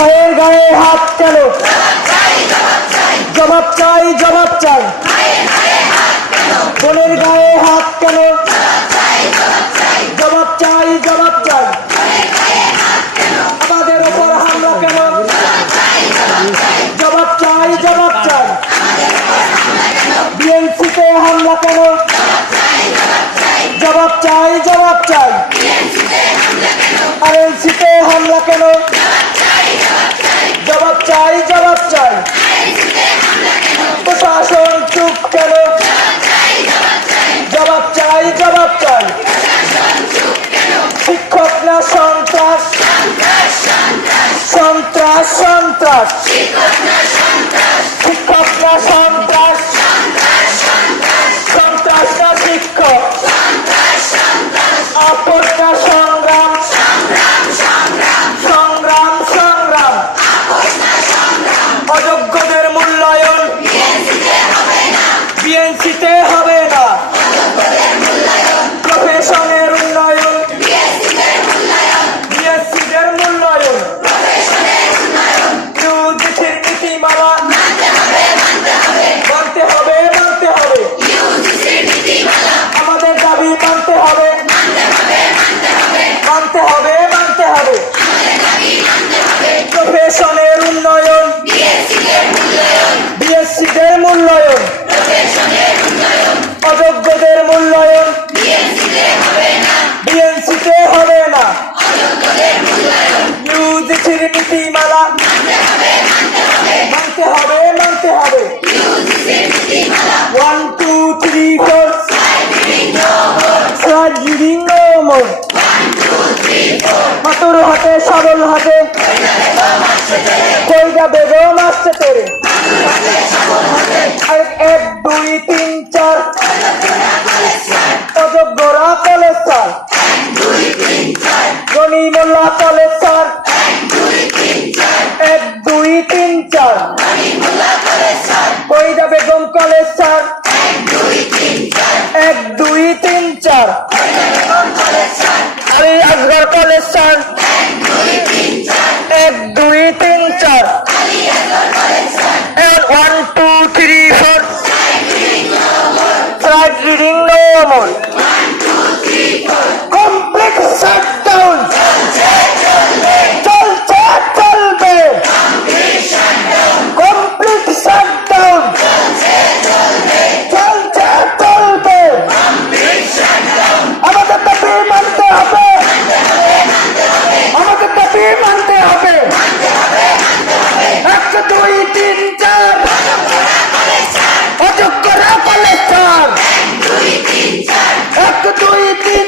ভাইয়ের গায়ে হাত কেন? জবাব চাই, জবাব চাই। বোনের গায়ে হাত কেন? জবাব চাই, জবাব চাই। আমাদের ওপর হামলা কেন? জবাব চাই, জবাব চাই। বিএনসিতে হামলা কেন? জবাব চাই, জবাব চাই। আরএনসিতে হামলা কেন? জবাব চাই, জবাব চাই। প্রশাসন চুপ কেন? জবাব চাই, জবাব চাই। শিক্ষক না সন্ত্রাস? সন্ত্রাস, সন্ত্রাস। শিক্ষক না সন্ত্রাস? সন্ত্রাস না শিক্ষক? আপদ না সংগ্রাম? সংগ্রাম, সংগ্রাম। অযোগ্যদের মূল্যায়ন বিএনসিতে হবে না। প্রফেশনের উন্নয়ন বিএনসিদের মূল্যায়ন। ইউজিসির নীতিমালা মানতে হবে, মানতে হবে। আমাদের দাবি মানতে হবে, মানতে হবে। প্রফেশনের উন্নয়ন বিএসসিদের মূল্যায়ন। অযোগ্যদের মূল্যায়ন বিএনসিতে হবে না। ইউজিসির নীতিমালা মানতে হবে। 1 2 3 4 স্লাইড রিডিং নো মোর। হাতুর হাতে সরল হাতে কইরা বেগম আসছে তেরে। 1 2 3 4 অযোগ্যরা college sir. Gani Mollah college sir. 1 2 3 4 কইরা Begum college sir. 1 2 3 4 Ali Asgar college sir. 1 2 3 4 1 2 3 4 slide reading no more. Complete shutdown চলবে। কমপ্লিট শাটডাউন চলবে। আমাদের দাবি মানতে হবে, আমাদের দাবি মানতে হবে। 1 2 3 4 অযোগ্যরা কলেজ স্যার। 1 2 3